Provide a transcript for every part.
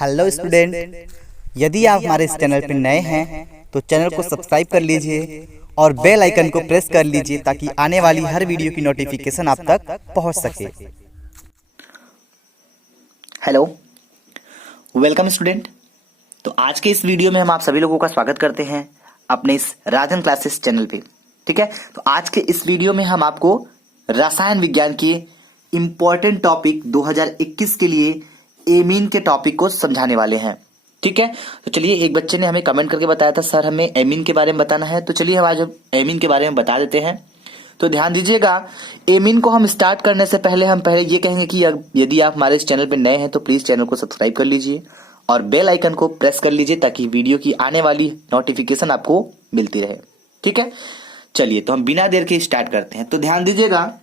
Hello student, यदि आप हमारे इस चैनल पर नए हैं तो चैनल को सब्सक्राइब कर लीजिए और बेल आइकन को प्रेस कर लीजिए ताकि आने वाली हर वीडियो की नोटिफिकेशन आप तक पहुंच सके। Hello, welcome student. तो आज के इस वीडियो में हम आप सभी लोगों का स्वागत करते हैं अपने इस राजन क्लासेस चैनल पे। ठीक है, तो आज के इस वीडियो में हम आपको रसायन विज्ञान के इंपॉर्टेंट टॉपिक 2021 के लिए एमीन के टॉपिक को समझाने वाले हैं। ठीक है, तो चलिए, एक बच्चे ने हमें कमेंट करके बताया था सर हमें एमीन के बारे में बताना है, तो चलिए हम आज एमीन के बारे में बता देते हैं। तो ध्यान दीजिएगा, एमीन को हम स्टार्ट करने से पहले हम ये कहेंगे कि यदि आप हमारे इस चैनल पर नए हैं तो प्लीज चैनल को सब्सक्राइब कर लीजिए और बेल आइकन को प्रेस कर लीजिए ताकि वीडियो की आने वाली नोटिफिकेशन आपको मिलती रहे। ठीक है, चलिए तो हम बिना देर के स्टार्ट करते हैं। तो ध्यान दीजिएगा,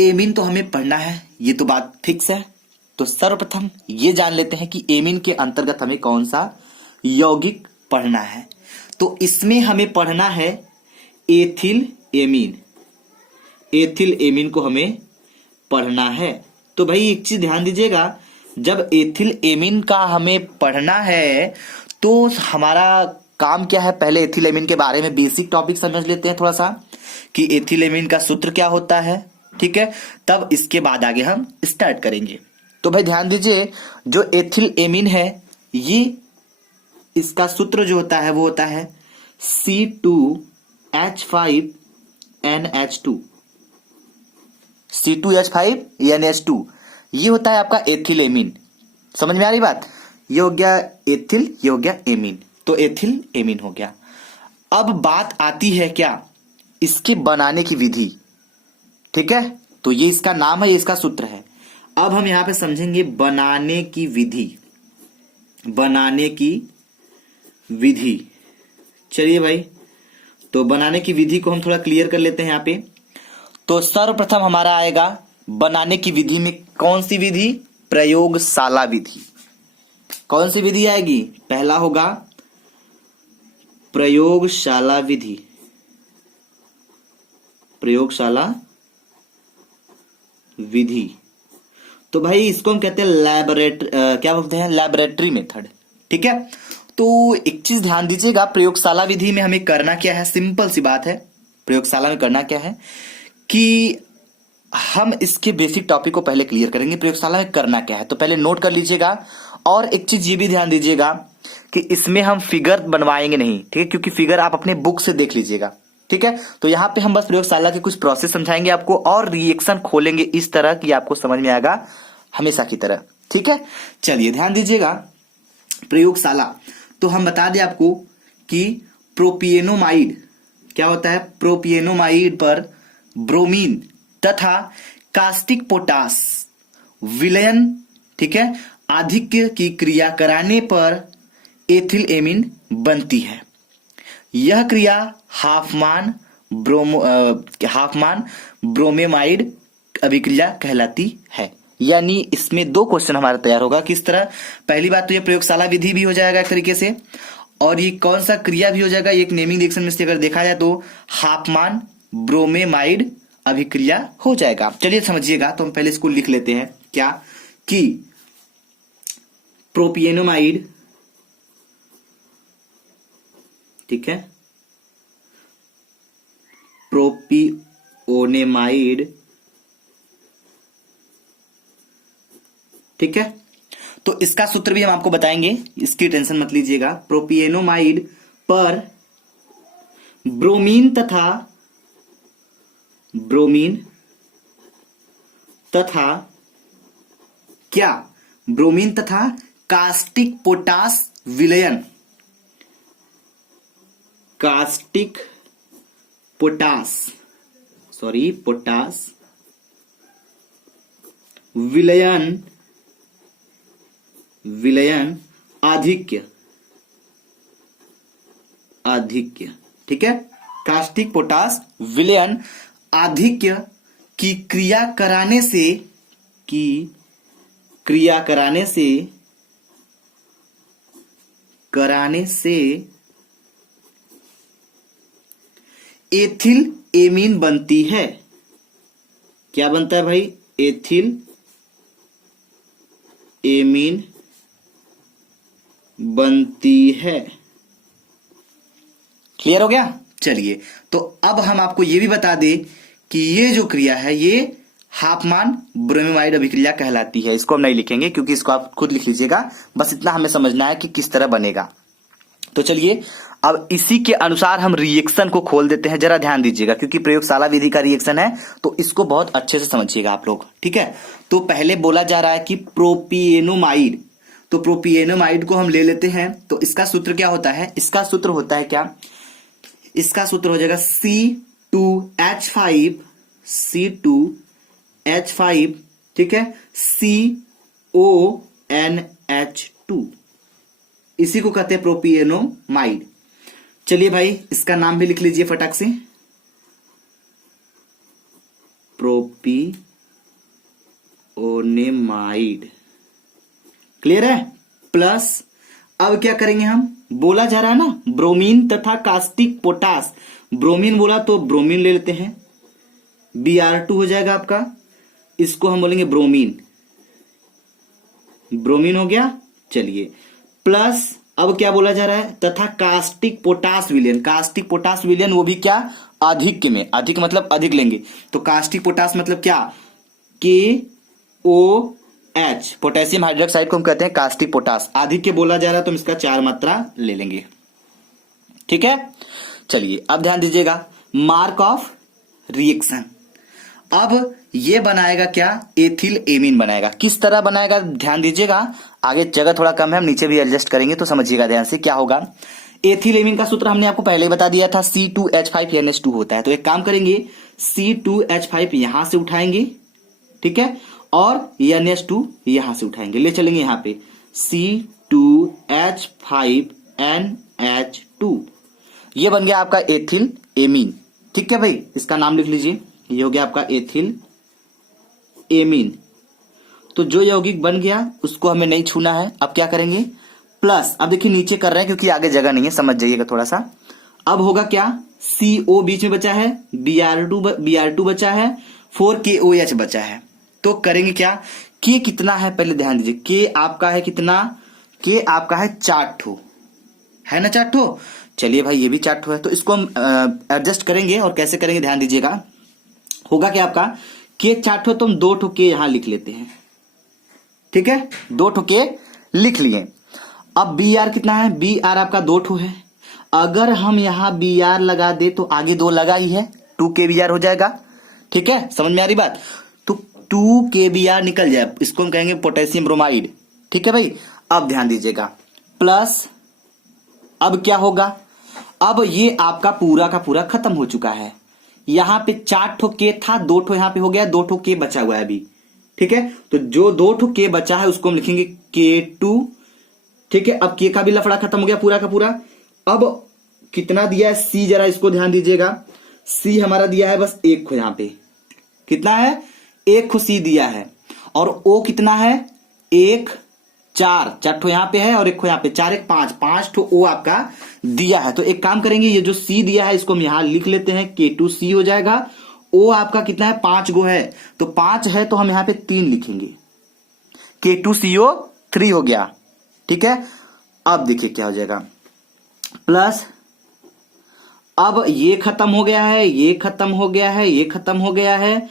एमीन तो हमें पढ़ना है, ये तो बात फिक्स है। तो सर्वप्रथम ये जान लेते हैं कि एमीन के अंतर्गत हमें कौन सा यौगिक पढ़ना है। तो इसमें हमें पढ़ना है एथिल एमीन। एथिल एमीन को हमें पढ़ना है। तो भाई एक चीज ध्यान दीजिएगा, जब एथिल एमीन का हमें पढ़ना है तो हमारा काम क्या है, पहले एथिल एमीन के बारे में बेसिक टॉपिक समझ लेते हैं थोड़ा सा कि एथिल एमीन का सूत्र क्या होता है। ठीक है, तब इसके बाद आगे हम स्टार्ट करेंगे। तो भाई ध्यान दीजिए, जो एथिल एमीन है ये इसका सूत्र जो होता है वो होता है C2H5NH2। C2H5NH2 ये होता है आपका एथिल एमीन। समझ में आ रही बात? ये हो गया एथिल, ये हो गया एमीन। तो एथिल एमीन हो गया। अब बात आती है क्या, इसके बनाने की विधि। ठीक है, तो ये इसका नाम है, ये इसका सूत्र है। अब हम यहां पे समझेंगे बनाने की विधि। बनाने की विधि, चलिए भाई, तो बनाने की विधि को हम थोड़ा क्लियर कर लेते हैं यहां पे। तो सर्वप्रथम हमारा आएगा बनाने की विधि में कौन सी विधि? प्रयोगशाला विधि। कौन सी विधि आएगी? पहला होगा प्रयोगशाला विधि। प्रयोगशाला विधि, तो भाई इसको हम कहते हैं क्या बोलते हैं, लैबोरेटरी मेथड। ठीक है, तो एक चीज ध्यान दीजिएगा, प्रयोगशाला विधि में हमें करना क्या है, सिंपल सी बात है। प्रयोगशाला में करना क्या है कि हम इसके बेसिक टॉपिक को पहले क्लियर करेंगे। प्रयोगशाला में करना क्या है तो पहले नोट कर लीजिएगा। और एक चीज ये भी ध्यान दीजिएगा कि इसमें हम फिगर बनवाएंगे नहीं, ठीक है, क्योंकि फिगर आप अपने बुक से देख लीजिएगा। ठीक है, तो यहां पे हम बस प्रयोगशाला के कुछ प्रोसेस समझाएंगे आपको और रिएक्शन खोलेंगे इस तरह कि आपको समझ में आएगा हमेशा की तरह। ठीक है, चलिए ध्यान दीजिएगा, प्रयोगशाला तो हम बता दें आपको कि प्रोपिएनोमाइड क्या होता है। प्रोपिएनोमाइड पर ब्रोमीन तथा कास्टिक पोटास विलयन, ठीक है, आधिक्य की क्रिया कराने पर एथिल एमीन बनती है। यह क्रिया हाफमान ब्रोमेमाइड अभिक्रिया कहलाती है। यानी इसमें दो क्वेश्चन हमारा तैयार होगा। किस तरह? पहली बात तो ये प्रयोगशाला विधि भी हो जाएगा एक तरीके से, और ये कौन सा क्रिया भी हो जाएगा, एक नेमिंग रिएक्शन में से अगर देखा जाए तो हाफमान ब्रोमेमाइड अभिक्रिया हो जाएगा। चलिए समझिएगा, तो हम पहले इसको लिख लेते हैं क्या कि प्रोपिएनोमाइड, ठीक है, प्रोपिओनेमाइड, ठीक है, तो इसका सूत्र भी हम आपको बताएंगे, इसकी टेंशन मत लीजिएगा। प्रोपिएनोमाइड पर ब्रोमीन तथा क्या? ब्रोमीन तथा कास्टिक पोटास विलयन। कास्टिक पोटास विलयन आधिक्य, ठीक है, कास्टिक पोटास विलयन आधिक्य की क्रिया कराने से एथिल एमीन बनती है। क्या बनता है भाई? एथिल एमीन बनती है। क्लियर हो गया? चलिए, तो अब हम आपको यह भी बता दें कि ये जो क्रिया है ये हाफमान ब्रोमीमाइड अभिक्रिया कहलाती है। इसको हम नहीं लिखेंगे क्योंकि इसको आप खुद लिख लीजिएगा, बस इतना हमें समझना है कि किस तरह बनेगा। तो चलिए, अब इसी के अनुसार हम रिएक्शन को खोल देते हैं। जरा ध्यान दीजिएगा क्योंकि प्रयोगशाला विधि का रिएक्शन है, तो इसको बहुत अच्छे से समझिएगा आप लोग, ठीक है। तो पहले बोला जा रहा है कि प्रोपिएनोमाइड, तो प्रोपिएनोमाइड को हम ले लेते हैं। तो इसका सूत्र क्या होता है? इसका सूत्र होता है क्या? इसका सूत्र हो जाएगा C2H5, ठीक है, CONH2, इसी को कहते हैं प्रोपिएनोमाइड। चलिए भाई, इसका नाम भी लिख लीजिए फटाक से, प्रोपिओनेमाइड। क्लियर है? प्लस अब क्या करेंगे हम? बोला जा रहा है ना ब्रोमीन तथा कास्टिक पोटास। ब्रोमीन बोला तो ब्रोमीन ले लेते हैं, Br2 हो जाएगा आपका, इसको हम बोलेंगे ब्रोमीन। ब्रोमीन हो गया। चलिए, प्लस अब क्या बोला जा रहा है? तथा कास्टिक पोटास विलयन। कास्टिक पोटास विलयन वो भी क्या? अधिक में। अधिक मतलब अधिक लेंगे, तो कास्टिक पोटास मतलब क्या? KOH, पोटेशियम हाइड्रोक्साइड को हम कहते हैं कास्टिक पोटास। अधिक के बोला जा रहा है तो हम इसका 4 मात्रा ले लेंगे, ठीक है। चलिए, अब ध्यान दीजिएगा, मार्क ऑफ रिएक्शन। अब ये बनाएगा क्या? एथिल एमीन बनाएगा। किस तरह बनाएगा? ध्यान दीजिएगा, आगे जगह थोड़ा कम है, हम नीचे भी एडजस्ट करेंगे, तो समझिएगा ध्यान से क्या होगा। एथिल एमीन का सूत्र हमने आपको पहले ही बता दिया था, C2H5NH2 होता है। तो एक काम करेंगे, C2H5 यहां से उठाएंगे, ठीक है, और NH2 यहां से उठाएंगे, ले चलेंगे यहां पे C2H5NH2, ये बन गया आपका एथिल एमीन, ठीक है भाई। इसका नाम लिख लीजिए, ये हो गया आपका एथिल एमीन। तो जो यौगिक बन गया उसको हमें नहीं छूना है। अब क्या करेंगे? प्लस, अब देखिए नीचे कर रहे हैं क्योंकि आगे जगह नहीं है, समझ जाइएगा थोड़ा सा। अब होगा क्या? CO बीच में बचा है, Br2 बचा है, 4KOH बचा है। तो करेंगे क्या? K कितना है पहले ध्यान दीजिए। K आपका है कितना? K आपका है 4 ठो, है ना 4 ठो। चलिए भाई, ये भी 4 ठो है, तो इसको हम एडजस्ट करेंगे। और कैसे करेंगे ध्यान दीजिएगा, होगा क्या आपका? K 4 ठो, तो हम 2 ठो K यहां लिख लेते हैं, ठीक है, 2 ठो K लिख लिए। अब Br कितना है? Br आपका 2 ठो है। अगर हम यहां Br लगा दे तो आगे 2 लगा ही है, 2KBr हो जाएगा, ठीक है, समझ में आ रही बात? तो 2KBr निकल जाए, इसको हम कहेंगे पोटेशियम ब्रोमाइड, ठीक है भाई। अब ध्यान दीजिएगा, प्लस अब क्या होगा? अब ये आपका पूरा का पूरा खत्म हो चुका है। यहां पे 4 ठो K था, 2 ठो यहां पे हो गया, 2 ठो K बचा हुआ है अभी, ठीक है। तो जो 2 ठो K बचा है उसको हम लिखेंगे K2, ठीक है। अब K का भी लफड़ा खत्म हो गया पूरा का पूरा। अब कितना दिया है C, जरा इसको ध्यान दीजिएगा। C हमारा दिया है बस 1 खो, यहां पे कितना है? 1 खो C दिया है। और O कितना है? 1 4 ठो यहां पे है और 1 खो यहां पे, 4 1 5 ठो O आपका दिया है। तो एक काम करेंगे, ये जो C दिया है इसको हम यहां लिख लेते हैं, K2C हो जाएगा। O आपका कितना है? 5 गो है, तो 5 है तो हम यहां पे 3 लिखेंगे, K2CO3 हो गया, ठीक है। अब देखिए क्या हो जाएगा, प्लस अब ये खत्म हो गया है, ये खत्म हो गया है, ये खत्म हो गया है,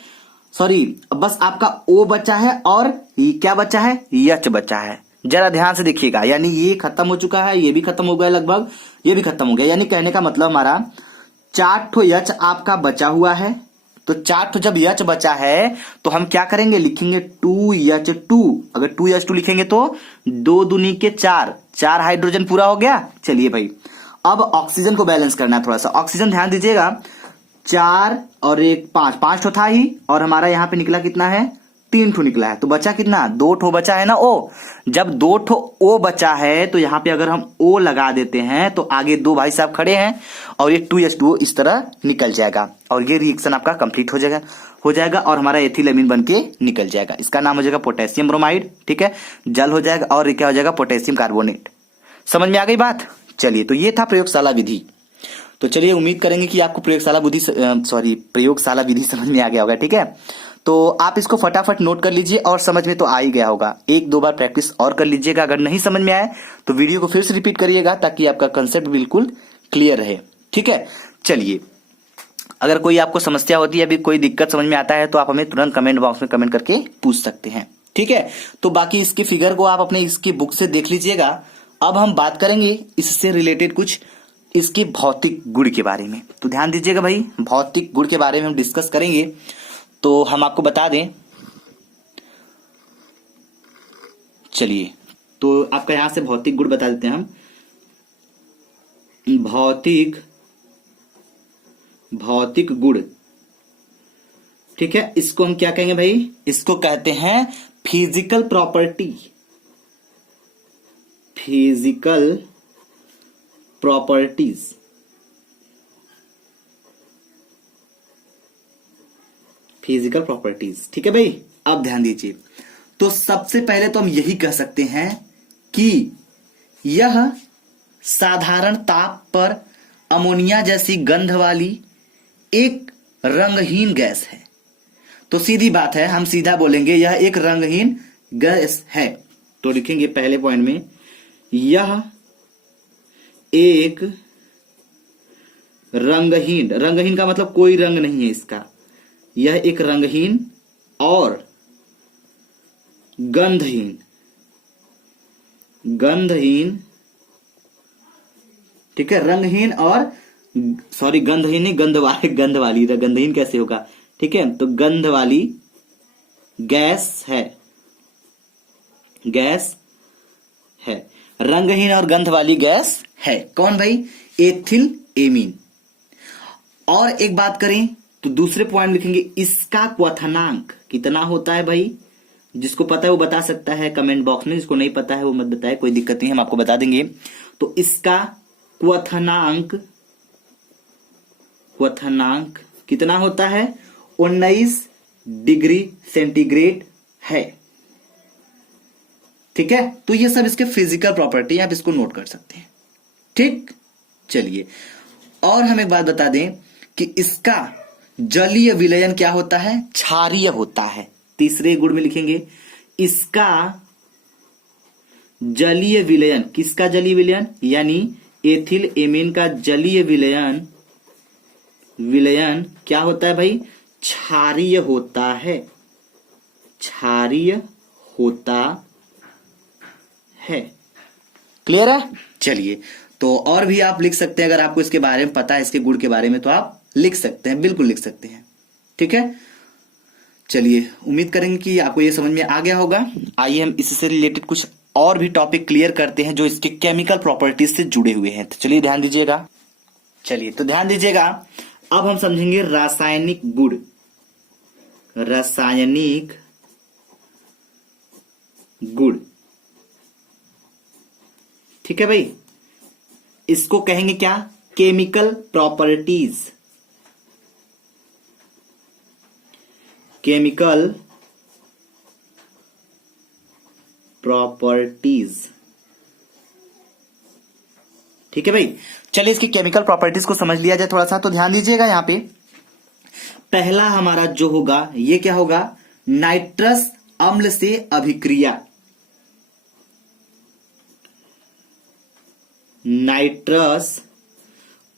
सॉरी, बस आपका O बचा है और ये क्या बचा है? H बचा है। जरा ध्यान से देखिएगा, यानी ये खत्म हो चुका है, ये भी खत्म हो गया लगभग, ये भी खत्म हो गया। यानी कहने का मतलब हमारा 4 ठो H आपका बचा हुआ है। तो 4 ठो जब H बचा है तो हम क्या करेंगे? लिखेंगे 2H2। अगर 2H2 लिखेंगे तो 2 दूनी के 4 हाइड्रोजन पूरा हो गया। चलिए भाई, अब ऑक्सीजन को बैलेंस करना है थोड़ा सा। ऑक्सीजन ध्यान दीजिएगा, 4 और 1 5 ठो था ही, और हमारा यहां पे निकला कितना है? 3 ठो निकला है। तो बचा कितना? 2 ठो बचा है ना O। जब 2 ठो O बचा है तो यहां पे अगर हम O लगा देते हैं तो आगे 2 भाई साहब खड़े हैं और ये 2H2O इस तरह निकल जाएगा और ये रिएक्शन आपका कंप्लीट हो जाएगा और हमारा एथिलेमीन बन के निकल जाएगा। इसका नाम हो जाएगा पोटेशियम ब्रोमाइड, ठीक है, जल हो जाएगा और क्या हो जाएगा? Potassium carbonate. समझ में आ गई बात? चलिए, तो ये था प्रयोगशाला विधि। तो चलिए, उम्मीद करेंगे कि आपको प्रयोगशाला विधि समझ में आ गया होगा, ठीक है। तो आप इसको फटाफट नोट कर लीजिए और समझ में तो आ ही गया होगा। एक दो बार प्रैक्टिस और कर लीजिएगा। अगर नहीं समझ में आए तो वीडियो को फिर से रिपीट करिएगा ताकि आपका कंसेप्ट बिल्कुल क्लियर रहे। ठीक है, चलिए, अगर कोई आपको समस्या होती है, अभी कोई दिक्कत समझ में आता है, तो आप हमें तुरंत कमेंट बॉक्स में कमेंट करके पूछ सकते हैं। ठीक है, तो बाकी इसके फिगर को आप अपने इसकी बुक से देख लीजिएगा। अब हम बात करेंगे इससे रिलेटेड कुछ इसके भौतिक गुण के बारे में। तो ध्यान दीजिएगा भाई, भौतिक गुण के बारे में हम डिस्कस करेंगे। तो हम आपको बता दें, चलिए, तो आपका यहां से भौतिक गुण बता देते हैं हम। भौतिक गुण, ठीक है, इसको हम क्या कहेंगे भाई? इसको कहते हैं physical property. Physical properties. Physical properties, ठीक है भाई। अब ध्यान दीजिए, तो सबसे पहले तो हम यही कह सकते हैं कि यह साधारण ताप पर अमोनिया जैसी गंध वाली एक रंगहीन गैस है। तो सीधी बात है, हम सीधा बोलेंगे यह एक रंगहीन गैस है। तो लिखेंगे पहले पॉइंट में, यह एक रंगहीन, रंगहीन का मतलब कोई रंग नहीं है इसका, यह एक रंगहीन और गंधहीन, गंधहीन, ठीक है, रंगहीन और सॉरी गंधहीन नहीं, गंध वाली, गंधहीन कैसे होगा? ठीक है, तो गंध वाली गैस है, गैस है, रंगहीन और गंध वाली गैस है। कौन भाई? Ethyl amine. और एक बात करें तो दूसरे पॉइंट लिखेंगे, इसका क्वथनांक कितना होता है भाई? जिसको पता है वो बता सकता है कमेंट बॉक्स में, जिसको नहीं पता है वो मत बताए, कोई दिक्कत नहीं, हम आपको बता देंगे। तो इसका क्वथनांक कितना होता है? 19 डिग्री सेंटीग्रेड है। ठीक है, तो ये सब इसके फिजिकल प्रॉपर्टी, आप इसको नोट कर सकते हैं। ठीक, चलिए, और हम एक बात बता दें कि इसका जलीय विलयन क्या होता है? क्षारीय होता है। तीसरे गुण में लिखेंगे, इसका जलीय विलयन, किसका जलीय विलयन? यानी एथिल एमीन का जलीय विलयन क्या होता है भाई? क्षारीय होता है, क्षारीय होता है। क्लियर है? चलिए, तो और भी आप लिख सकते हैं, अगर आपको इसके बारे में पता है, इसके गुण के बारे में, तो आप लिख सकते हैं, बिल्कुल लिख सकते हैं। ठीक है, चलिए, उम्मीद करेंगे कि आपको ये समझ में आ गया होगा। आइए हम इससे रिलेटेड कुछ और भी टॉपिक क्लियर करते हैं जो इसके केमिकल प्रॉपर्टीज से जुड़े हुए हैं। तो चलिए ध्यान दीजिएगा। चलिए, तो ध्यान दीजिएगा, अब हम समझेंगे रासायनिक गुण। रासायनिक गुण, ठीक है भाई, इसको कहेंगे क्या? Chemical properties. केमिकल प्रॉपर्टीज, ठीक है भाई। चलिए, इसकी केमिकल प्रॉपर्टीज को समझ लिया जाए थोड़ा सा। तो ध्यान दीजिएगा, यहां पे पहला हमारा जो होगा, ये क्या होगा? नाइट्रस अम्ल से अभिक्रिया। नाइट्रस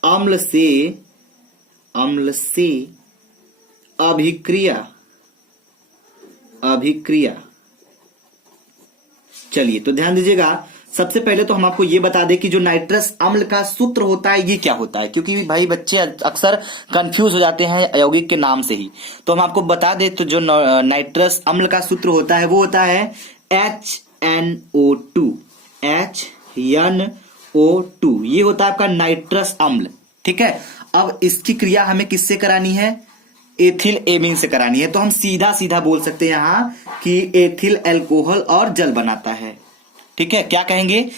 अम्ल से अभिक्रिया। चलिए, तो ध्यान दीजिएगा, सबसे पहले तो हम आपको ये बता दें कि जो नाइट्रस अम्ल का सूत्र होता है ये क्या होता है, क्योंकि भाई बच्चे अक्सर कंफ्यूज हो जाते हैं यौगिक के नाम से ही। तो हम आपको बता दें, तो जो नाइट्रस अम्ल का सूत्र होता है वो होता है HNO2। HNO2 ये होता है आपका नाइट्रस अम्ल। ठीक है, अब इसकी क्रिया हमें किससे करानी है? एथिल एमीन से करानी है। तो हम सीधा सीधा बोल सकते हैं यहां कि एथिल अल्कोहल और जल बनाता है। ठीक है, क्या कहेंगे?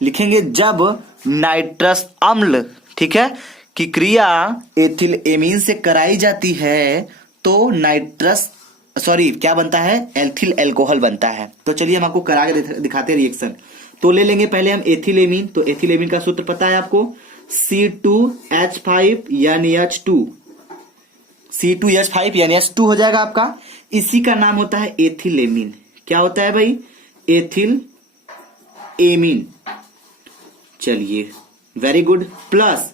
लिखेंगे, जब नाइट्रस अम्ल, ठीक है, की क्रिया एथिल एमीन से कराई जाती है तो क्या बनता है? एथिल अल्कोहल बनता है। तो चलिए हम आपको करा के दिखाते हैं रिएक्शन। तो ले लेंगे पहले हम एथिल एमीन। तो एथिल एमीन का सूत्र पता है आपको, C2H5 यानी H2। C2H5 यानी H2 हो जाएगा आपका। इसी का नाम होता है एथिलेमीन। क्या होता है भाई? Ethyl amine. चलिए वेरी गुड। प्लस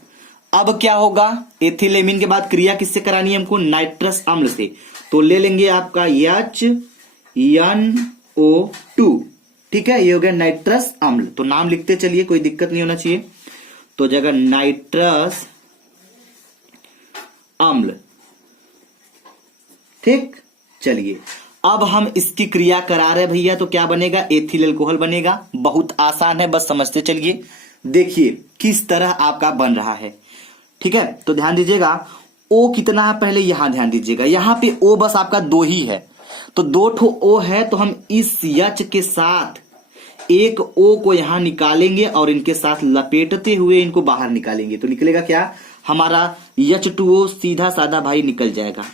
अब क्या होगा? एथिलेमीन के बाद क्रिया किससे करानी है हमको? नाइट्रस अम्ल से। तो ले लेंगे आपका HNO2। ठीक है, ये हो गया नाइट्रस अम्ल। तो नाम लिखते चलिए, कोई दिक्कत नहीं होना चाहिए। तो जगह नाइट्रस अम्ल। ठीक, चलिए अब हम इसकी क्रिया करा रहे भैया, तो क्या बनेगा? एथिल अल्कोहल बनेगा। बहुत आसान है, बस समझते चलिए। देखिए किस तरह आपका बन रहा है। ठीक है, तो ध्यान दीजिएगा ओ कितना है पहले यहां ध्यान दीजिएगा। यहां पे ओ बस आपका 2 ही है, तो 2 ठो ओ है, तो हम इस यच के साथ एक ओ को यहां निकालेंगे और इनके साथ लपेटते हुए इनको बाहर निकालेंगे। तो निकलेगा क्या? हमारा H2O सीधा साधा भाई निकल जाएगा।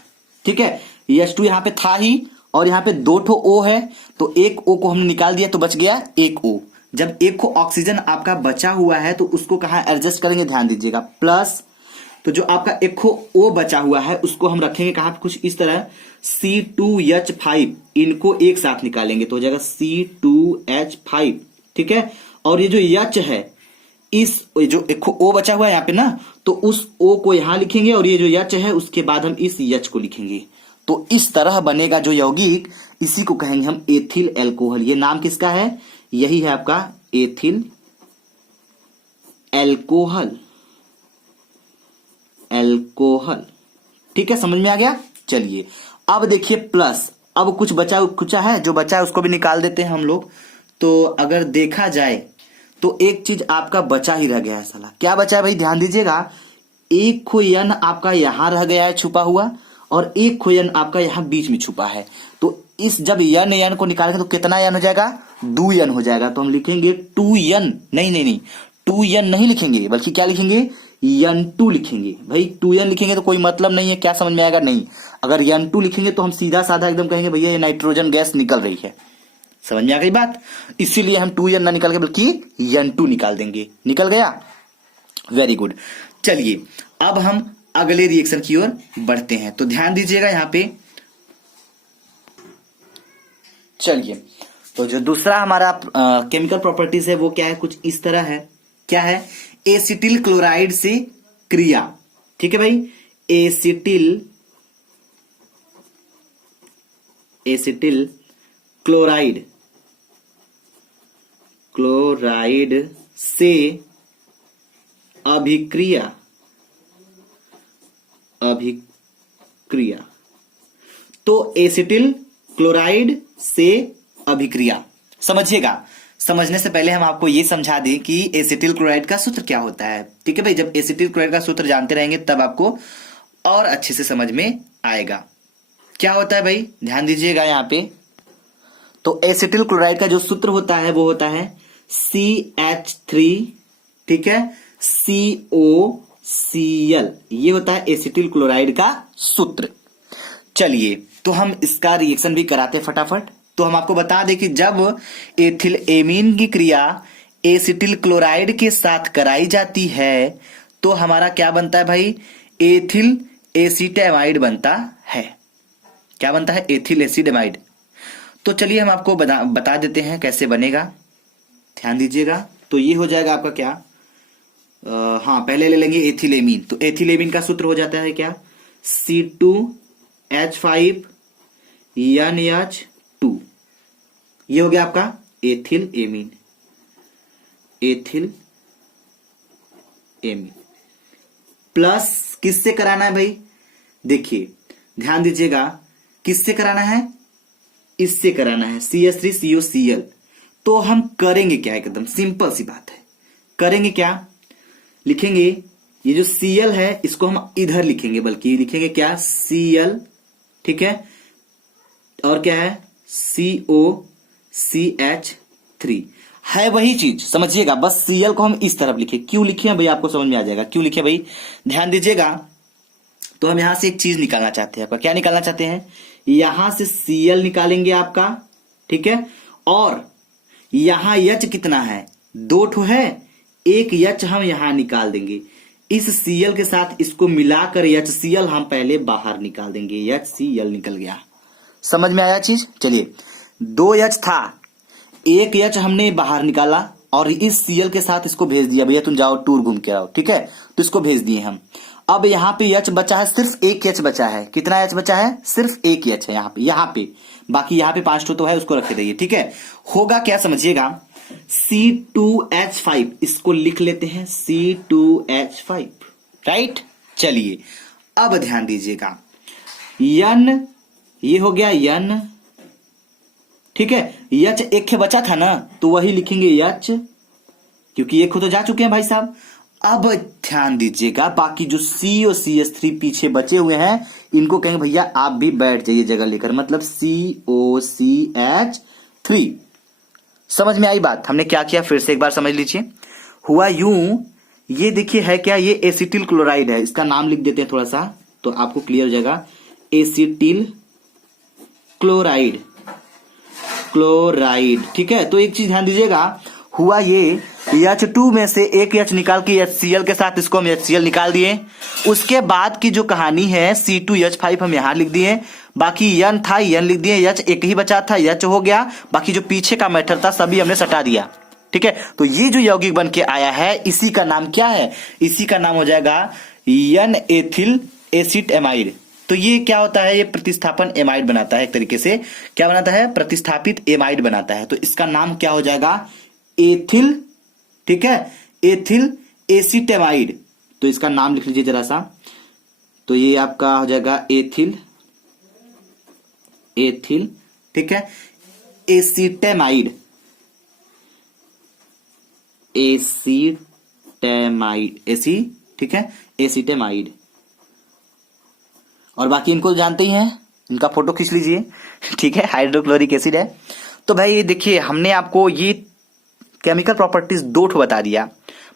ठीक है, H2 यहां पे था ही और यहां पे 2 ठो O है, तो एक O को हमने निकाल दिया तो बच गया एक O। जब एक को ऑक्सीजन आपका बचा हुआ है तो उसको कहां एडजस्ट करेंगे? ध्यान दीजिएगा प्लस। तो जो आपका एक O बचा हुआ है उसको हम रखेंगे कहां पे? कुछ इस तरह C2H5, इनको एक साथ निकालेंगे तो हो जाएगा C2H5। ठीक है, और ये जो H है, इस जो एक O बचा हुआ है यहाँ पे ना, तो उस O को यहां लिखेंगे और ये जो H है उसके बाद हम इस H को लिखेंगे। तो इस तरह बनेगा जो यौगिक, इसी को कहेंगे हम एथिल अल्कोहल। ये नाम किसका है? यही है आपका एथिल अल्कोहल। अल्कोहल। ठीक है, समझ में आ गया। चलिए अब देखिए प्लस। अब कुछ बचा कुचा है, जो बचा है उसको भी निकाल देते हैं हम लोग। तो अगर देखा जाए तो एक चीज आपका बचा ही रह गया है साला। क्या बचा है भाई? ध्यान दीजिएगा, एक खोयन आपका यहां रह गया है छुपा हुआ और एक खोयन आपका यहां बीच में छुपा है। तो इस जब यन को निकालेंगे तो कितना यन हो जाएगा? 2 यन हो जाएगा। तो हम लिखेंगे 2 यन। नहीं 2 यन नहीं लिखेंगे, बल्कि क्या लिखेंगे? N2 लिखेंगे। भाई 2 यन लिखेंगे तो कोई मतलब नहीं है। क्या समझ में आएगा? नहीं। अगर N2 लिखेंगे तो हम सीधा साधा एकदम कहेंगे भैया ये नाइट्रोजन गैस निकल रही है। समझ में आ गई बात? इसीलिए हम 2 यन ना निकाल के बल्कि N2 निकाल देंगे। निकल गया? Very good. चलिए अब हम अगले रिएक्शन की ओर बढ़ते हैं। तो ध्यान दीजिएगा यहां पे। चलिए, तो जो दूसरा हमारा केमिकल प्रॉपर्टीज है वो क्या है? कुछ इस तरह है। क्या है? एसिटिल क्लोराइड से क्रिया। ठीक है भाई, एसिटिल क्लोराइड से अभिक्रिया। तो एसिटिल क्लोराइड से अभिक्रिया समझिएगा। समझने से पहले हम आपको ये समझा दें कि एसिटिल क्लोराइड का सूत्र क्या होता है। ठीक है भाई, जब एसिटिल क्लोराइड का सूत्र जानते रहेंगे तब आपको और अच्छे से समझ में आएगा। क्या होता है भाई? ध्यान दीजिएगा यहाँ पे। तो एसिटिल क्लोराइड का जो सूत्र होता है वो होता है CH3, ठीक है, COCl। ये होता है एसिटिल क्लोराइड का सूत्र। चलिए तो हम इसका रिएक्शन भी कराते हैं फटाफट। तो हम आपको बता दें कि जब एथिल एमीन की क्रिया एसिटिल क्लोराइड के साथ कराई जाती है तो हमारा क्या बनता है भाई? एथिल एसिटामाइड बनता है। क्या बनता है? Ethyl acetamide. तो चलिए हम आपको बता देते हैं कैसे बनेगा। ध्यान दीजिएगा। तो ये हो जाएगा आपका क्या? हाँ, पहले ले लेंगे एथिलेमीन। तो एथिलेमीन का सूत्र हो जाता है क्या? C2H5 NH2। ये हो गया आपका एथिल एमीन। प्लस किससे कराना है भाई? देखिए ध्यान दीजिएगा, किससे कराना है? इससे कराना है, CH3COCl। तो हम करेंगे क्या? एकदम सिंपल सी बात है। करेंगे क्या? लिखेंगे ये जो Cl है इसको हम इधर लिखेंगे, बल्कि लिखेंगे क्या? Cl। ठीक है, और क्या है? COCH3 है वही चीज, समझिएगा। बस Cl को हम इस तरफ लिखे। क्यों लिखे हैं भाई? आपको समझ में आ जाएगा क्यों लिखे भाई। ध्यान दीजिएगा। तो हम यहां से एक चीज निकालना चाहते हैं। आपका क्या निकालना चाहते हैं? यहां से Cl निकालेंगे आपका, ठीक है, और यहां H कितना है? 2 ठो है, एक H हम यहां निकाल देंगे। इस Cl के साथ इसको मिलाकर HCl हम पहले बाहर निकाल देंगे। HCl निकल गया। समझ में आया चीज? चलिए, 2 H था, 1 H हमने बाहर निकाला और इस Cl के साथ इसको भेज दिया, भैया तुम जाओ टूर घूम के आओ, ठीक है, तो इसको भेज दिए हम। अब यहाँ पे H बचा है, सिर्फ 1 H बचा है। कितना H बचा है? सिर्फ 1 H है यहाँ पे, बाकी यहाँ पे 5 तो है, उसको रख दीजिए, ठीक है। होगा क्या समझिएगा, C2H5 इसको लिख लेते हैं, C2H5, राइट। चलिए अब ध्यान दीजिएगा, N ये हो गया N, ठीक है। H एक बचा था ना, तो वही लिखेंगे H, क्योंकि एक तो जा चुके हैं भाई साहब। अब ध्यान दीजिएगा, बाकी जो C और CH3 पीछे बचे हुए हैं, इनको कहेंगे भैया आप भी बैठ जाइए जगह लेकर, मतलब COCH3। समझ में आई बात? हमने क्या किया फिर से एक बार समझ लीजिए। हुआ यूं, ये देखिए है क्या, ये एसिटिल क्लोराइड है, इसका नाम लिख देते हैं थोड़ा सा तो आपको क्लियर हो जाएगा। एसिटिल क्लोराइड, ठीक है। तो एक चीज ध्यान दीजिएगा, हुआ ये H2 में से एक H निकाल के HCl के साथ इसको हम HCl निकाल दिए। उसके बाद की जो कहानी है C2H5 हम यहां लिख दिए, बाकी N था N लिख दिए, H एक ही बचा था H हो गया, बाकी जो पीछे का मैटर था सभी हमने सटा दिया, ठीक है। तो ये जो यौगिक बन के आया है, इसी का नाम क्या है? इसी का नाम हो जाएगा N एथिल एसिड एमाइड। तो ये क्या होता है? ये प्रतिस्थापन एमाइड बनाता है, एक तरीके से क्या बनाता है? प्रतिस्थापित एमाइड बनाता है। तो इसका नाम क्या हो जाएगा? एथिल, ठीक है, एथिल एसिटेमाइड। तो इसका नाम लिख लीजिए जरा सा, तो ये आपका हो जाएगा एथिल, ठीक है, एसिटेमाइड, ठीक है, एसिटेमाइड। और बाकी इनको जानते ही हैं, इनका फोटो खींच लीजिए, ठीक है, हाइड्रोक्लोरिक एसिड है। तो भाई देखिए, हमने आपको ये केमिकल प्रॉपर्टीज 2 बता दिया,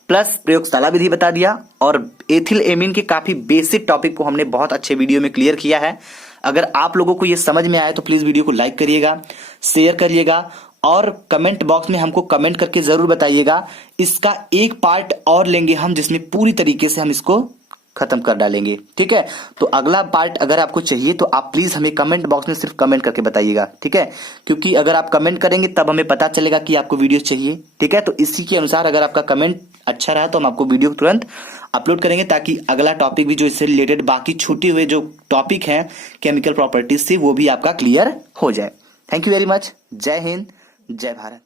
प्लस प्रयोगशाला विधि बता दिया, और एथिल एमीन के काफी बेसिक टॉपिक को हमने बहुत अच्छे वीडियो में क्लियर किया है। अगर आप लोगों को ये समझ में आए तो प्लीज वीडियो को लाइक करिएगा, शेयर करिएगा, और कमेंट बॉक्स में हमको कमेंट करके जरूर बताइएगा। इसका एक पार्ट और लेंगे हम, जिसमें पूरी तरीके से हम इसको खत्म कर डालेंगे, ठीक है। तो अगला पार्ट अगर आपको चाहिए तो आप प्लीज हमें कमेंट बॉक्स में सिर्फ कमेंट करके बताइएगा, ठीक है, क्योंकि अगर आप कमेंट करेंगे तब हमें पता चलेगा कि आपको वीडियो चाहिए, ठीक है। तो इसी के अनुसार अगर आपका कमेंट अच्छा रहा तो हम आपको वीडियो तुरंत अपलोड करेंगे, ताकि अगला टॉपिक भी जो इससे रिलेटेड बाकी छूटे हुए जो टॉपिक हैं केमिकल प्रॉपर्टीज से, वो भी आपका क्लियर हो जाए। Thank you very much. जय हिंद, जय भारत।